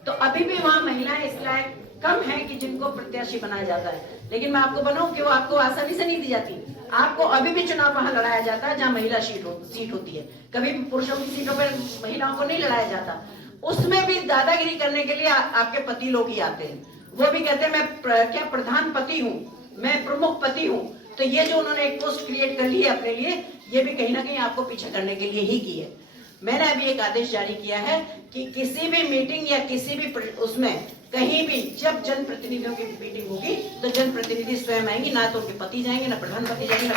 तो अभी भी वहां महिलाएं इस लायक कम है कि जिनको प्रत्याशी बनाया जाता है। लेकिन मैं आपको बनाऊं कि वो आपको आसानी से नहीं दी जाती। आपको अभी भी चुनाव वहां लड़ाया जाता है जहां महिला सीट होती है। कभी भी पुरुषों की सीटों पर महिलाओं को नहीं लड़ाया जाता। उसमें भी दादागिरी करने के लिए आपके पति लोग ही आते हैं। वो भी कहते हैं मैं क्या प्रधान पति हूँ, मैं प्रमुख पति हूँ। तो ये जो उन्होंने एक पोस्ट क्रिएट कर ली है अपने लिए, ये भी कहीं ना कहीं आपको पीछे करने के लिए ही की है। मैंने अभी एक आदेश जारी किया है कि किसी भी मीटिंग या किसी भी उसमें कहीं भी जब जनप्रतिनिधियों की मीटिंग होगी तो जनप्रतिनिधि स्वयं आएंगी, ना तो उनके पति जाएंगे, ना प्रधानमंत्री जाएंगे, ना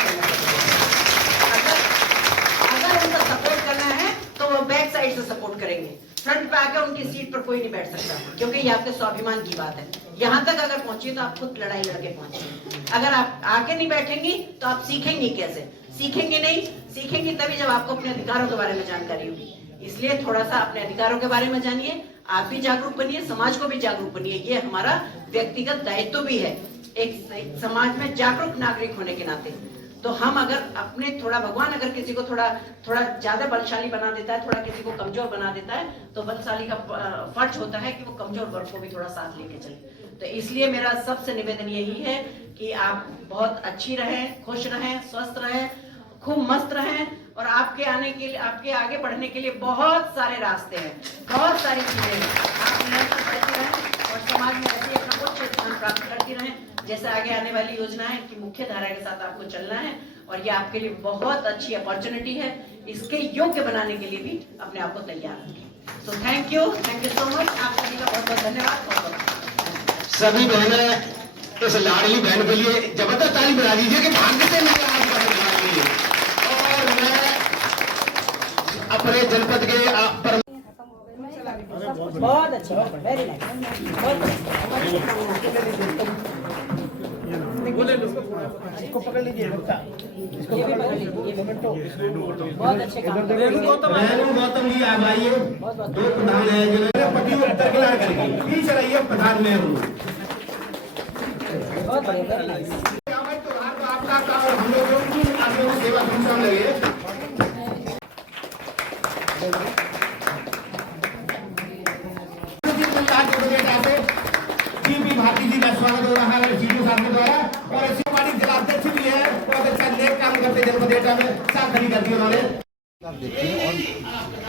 अगर उनका सपोर्ट करना है तो वो बैक साइड से सपोर्ट करेंगे। फ्रंट पे आकर उनकी सीट पर कोई नहीं बैठ सकता, क्योंकि ये आपके स्वाभिमान की बात है। यहाँ तक अगर पहुंची तो आप खुद लड़ाई लड़के पहुंचे। अगर आप आके नहीं बैठेंगी तो आप सीखेंगी कैसे? सीखेंगे नहीं, सीखेंगे तभी जब आपको अपने अधिकारों के बारे में जानकारी होगी। इसलिए थोड़ा सा अपने अधिकारों के बारे में जानिए, आप भी जागरूक बनिए, समाज को भी जागरूक बनिए। ये हमारा व्यक्तिगत दायित्व भी है एक समाज में जागरूक नागरिक होने के नाते। तो हम अगर अपने थोड़ा, भगवान अगर किसी को थोड़ा ज्यादा बलशाली बना देता है, थोड़ा किसी को कमजोर बना देता है, तो बलशाली का फर्ज होता है कि वो कमजोर वर्ग को भी थोड़ा साथ लेके चले। तो इसलिए मेरा सबसे निवेदन यही है कि आप बहुत अच्छी रहें, खुश रहें, स्वस्थ रहें, खूब मस्त रहें। और आपके आने के लिए, आपके आगे बढ़ने के लिए बहुत सारे रास्ते हैं, बहुत सारी चीजें हैं। आप निरंतर बढ़ती रहें और समाज में ऐसे अपना उच्च स्थान प्राप्त करती रहें। जैसे आगे आने वाली योजनाएं की मुख्य धारा के साथ आपको चलना है और ये आपके लिए बहुत अच्छी अपॉर्चुनिटी है। इसके योग्य बनाने के लिए भी अपने आप को तैयार रखें। So thank you so much. आप सभी का बहुत बहुत धन्यवाद। सभी बहनें इस लाडली बहन के लिए जबरदस्त ताली बजा दीजिए कि भाग्य से मिले आपका और मैं अपने जनपद के बहुत अच्छा, वेरी नाइस, इसको पकड़ लीजिए, इसको पकड़ लीजिए, बहुत अच्छे काम। रेणु गौतम जी आप आइए, दो प्रधान है जिन्होंने पति को दरकिनार करेंगे, पीछे रहिए प्रधान में हूँ। बहुत बढ़िया, वेरी नाइस। आपका और हम लोगों की सेवा सुनने लगे। भारती जी का स्वागत हो रहा है जीतू साहब के द्वारा और ऐसी हमारी जिलाध्यक्ष भी है, बहुत अच्छा नेक काम करते जनपद एटा में, साथ खड़ी करती है उन्होंने।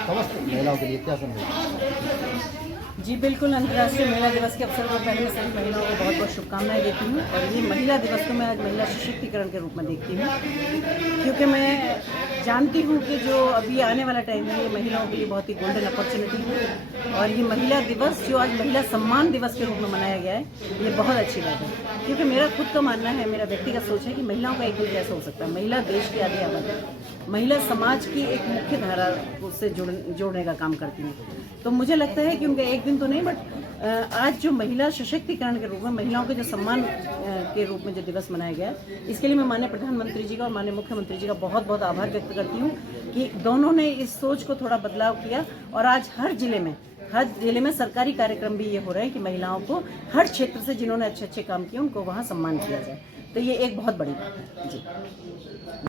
समस्त महिलाओं के लिए क्या संदेश? जी बिल्कुल, अंतर्राष्ट्रीय महिला दिवस के अवसर पर पहले सभी महिलाओं को बहुत बहुत शुभकामनाएं देती हूँ। और ये महिला दिवस को मैं आज महिला सशक्तिकरण के रूप में देखती हूँ, क्योंकि मैं जानती हूँ कि जो अभी आने वाला टाइम है ये महिलाओं के लिए बहुत ही गोल्डन अपॉर्चुनिटी है और ये महिला दिवस जो आज महिला सम्मान दिवस के रूप में मनाया गया है ये बहुत अच्छी बात है, क्योंकि मेरा खुद का मानना है, मेरा व्यक्तिगत सोच है कि महिलाओं का एक दिन कैसे हो सकता है। महिला देश की आधी आबादी है, महिला समाज की एक मुख्य धारा से जोड़ने का काम करती है। तो मुझे लगता है कि उनका एक दिन तो नहीं, बट आज जो महिला सशक्तिकरण के रूप में महिलाओं के जो सम्मान के रूप में जो दिवस मनाया गया है, इसके लिए मैं माननीय प्रधानमंत्री जी का और माननीय मुख्यमंत्री जी का बहुत बहुत आभार व्यक्त करती हूँ कि दोनों ने इस सोच को थोड़ा बदलाव किया और आज हर जिले में सरकारी कार्यक्रम भी ये हो रहे हैं कि महिलाओं को हर क्षेत्र से जिन्होंने अच्छे अच्छे काम किए उनको वहाँ सम्मान किया जाए। तो ये एक बहुत बड़ी बात है जी।